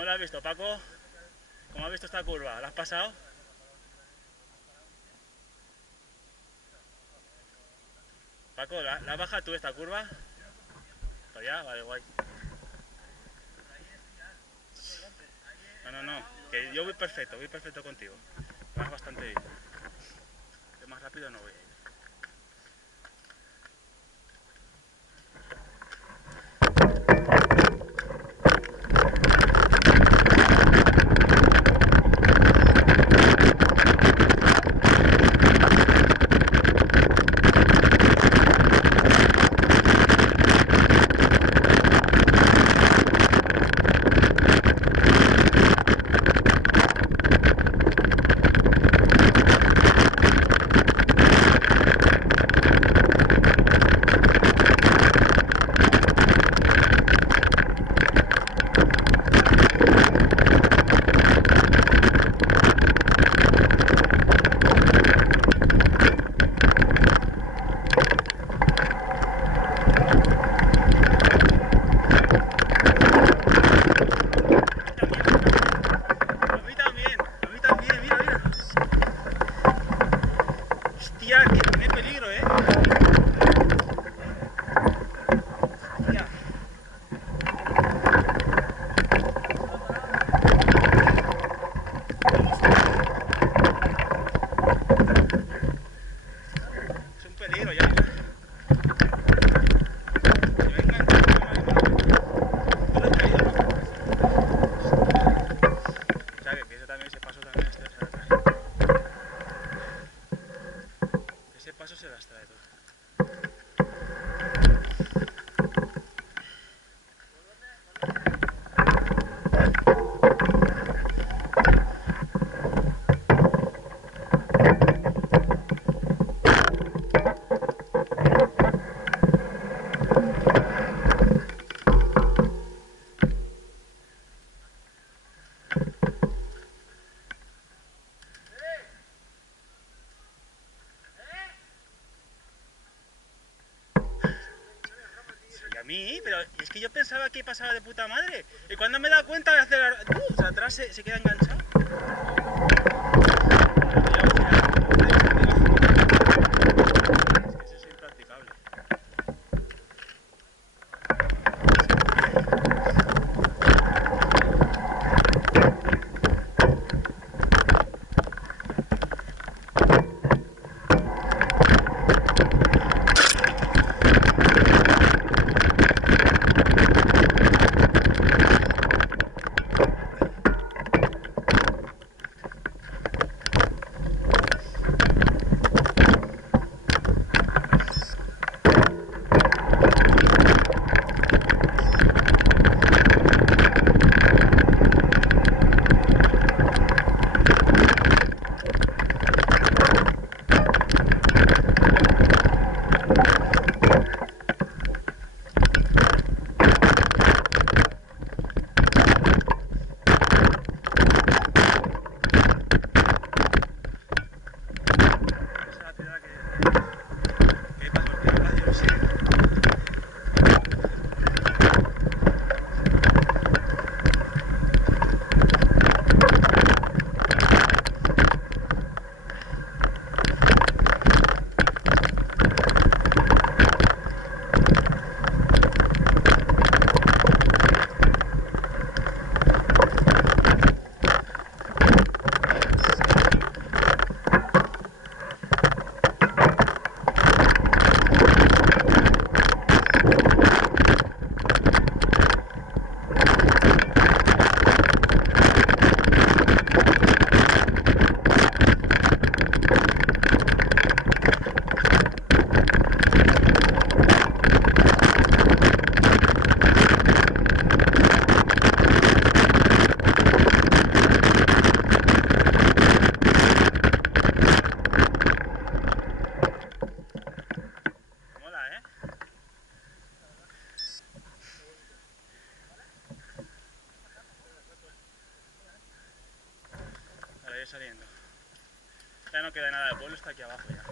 ¿Cómo lo has visto, Paco? ¿Cómo has visto esta curva? ¿La has pasado? Paco, ¿la has bajado tú esta curva? ¿Para allá? Vale, guay. No, que yo voy perfecto contigo. Vas bastante bien. Yo más rápido no voy. Hostia, que tiene peligro, ¿eh? Hostia. Es un peligro ya. O sea, que ese también, ese paso también se las trae. Ese paso se las trae todo. Y a mí, pero es que yo pensaba que pasaba de puta madre. Y cuando me he dado cuenta de hacer... o sea, atrás se queda enganchado. Es que eso es impracticable. Saliendo. Ya no queda nada, el pueblo está aquí abajo ya.